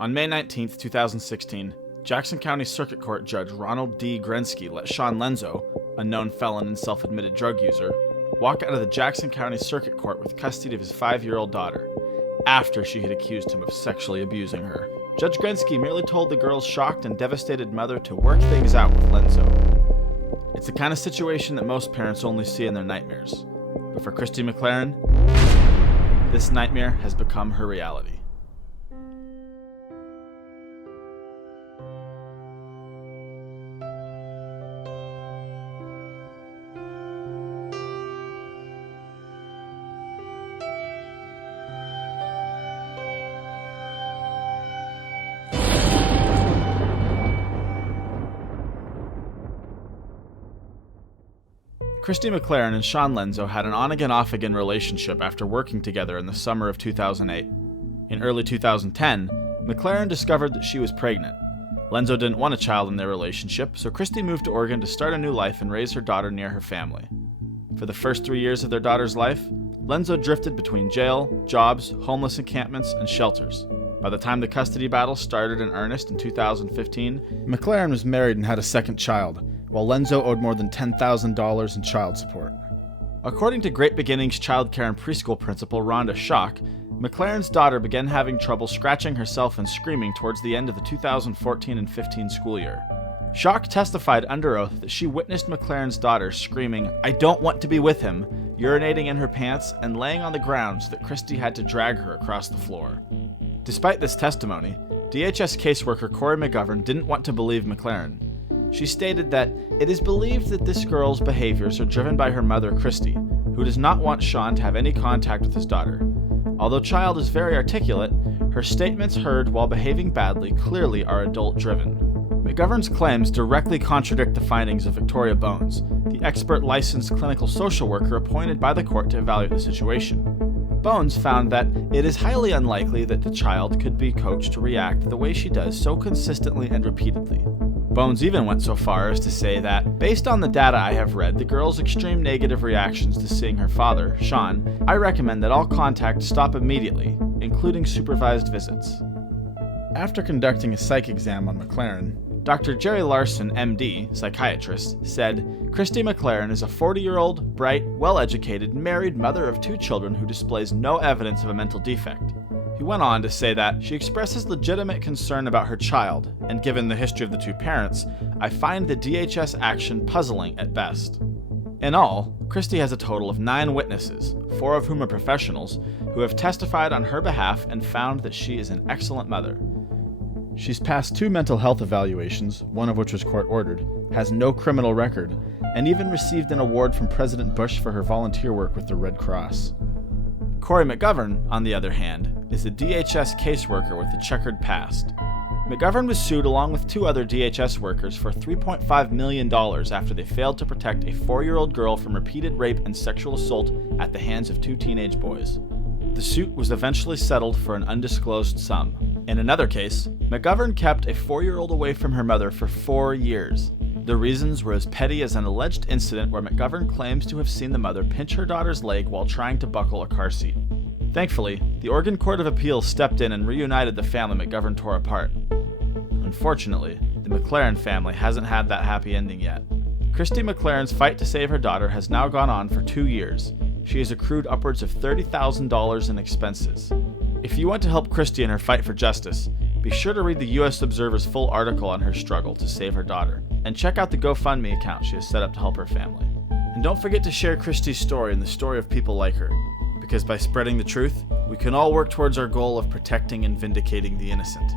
On May 19, 2016, Jackson County Circuit Court Judge Ronald D. Grensky let Sean Lenzo, a known felon and self-admitted drug user, walk out of the Jackson County Circuit Court with custody of his 5-year-old daughter, after she had accused him of sexually abusing her. Judge Grensky merely told the girl's shocked and devastated mother to work things out with Lenzo. It's the kind of situation that most parents only see in their nightmares. But for Christi MacLaren, this nightmare has become her reality. Christi MacLaren and Sean Lenzo had an on-again, off-again relationship after working together in the summer of 2008. In early 2010, MacLaren discovered that she was pregnant. Lenzo didn't want a child in their relationship, so Christi moved to Oregon to start a new life and raise her daughter near her family. For the first 3 years of their daughter's life, Lenzo drifted between jail, jobs, homeless encampments, and shelters. By the time the custody battle started in earnest in 2015, MacLaren was married and had a second child, while Lenzo owed more than $10,000 in child support. According to Great Beginnings childcare and preschool principal Rhonda Schock, MacLaren's daughter began having trouble scratching herself and screaming towards the end of the 2014 and 15 school year. Schock testified under oath that she witnessed MacLaren's daughter screaming, "I don't want to be with him," urinating in her pants, and laying on the ground so that Christi had to drag her across the floor. Despite this testimony, DHS caseworker Corey McGovern didn't want to believe MacLaren. She stated that it is believed that this girl's behaviors are driven by her mother, Christi, who does not want Sean to have any contact with his daughter. Although Child is very articulate, her statements heard while behaving badly clearly are adult-driven. McGovern's claims directly contradict the findings of Victoria Bones, the expert licensed clinical social worker appointed by the court to evaluate the situation. Bones found that it is highly unlikely that the child could be coached to react the way she does so consistently and repeatedly. Bones even went so far as to say that, based on the data I have read, the girl's extreme negative reactions to seeing her father, Sean, I recommend that all contact stop immediately, including supervised visits. After conducting a psych exam on MacLaren, Dr. Jerry Larson, MD, psychiatrist, said, "Christi MacLaren is a 40-year-old, bright, well-educated, married mother of 2 children who displays no evidence of a mental defect." He went on to say that she expresses legitimate concern about her child, and given the history of the 2 parents, I find the DHS action puzzling at best. In all, Christi has a total of 9 witnesses, 4 of whom are professionals, who have testified on her behalf and found that she is an excellent mother. She's passed 2 mental health evaluations, one of which was court-ordered, has no criminal record, and even received an award from President Bush for her volunteer work with the Red Cross. Corey McGovern, on the other hand, is a DHS caseworker with a checkered past. McGovern was sued along with 2 other DHS workers for $3.5 million after they failed to protect a 4-year-old girl from repeated rape and sexual assault at the hands of 2 teenage boys. The suit was eventually settled for an undisclosed sum. In another case, McGovern kept a 4-year-old away from her mother for 4 years. The reasons were as petty as an alleged incident where McGovern claims to have seen the mother pinch her daughter's leg while trying to buckle a car seat. Thankfully, the Oregon Court of Appeals stepped in and reunited the family McGovern tore apart. Unfortunately, the MacLaren family hasn't had that happy ending yet. Christi MacLaren's fight to save her daughter has now gone on for 2 years. She has accrued upwards of $30,000 in expenses. If you want to help Christi in her fight for justice, be sure to read the U.S. Observer's full article on her struggle to save her daughter, and check out the GoFundMe account she has set up to help her family. And don't forget to share Christi's story and the story of people like her, because by spreading the truth, we can all work towards our goal of protecting and vindicating the innocent.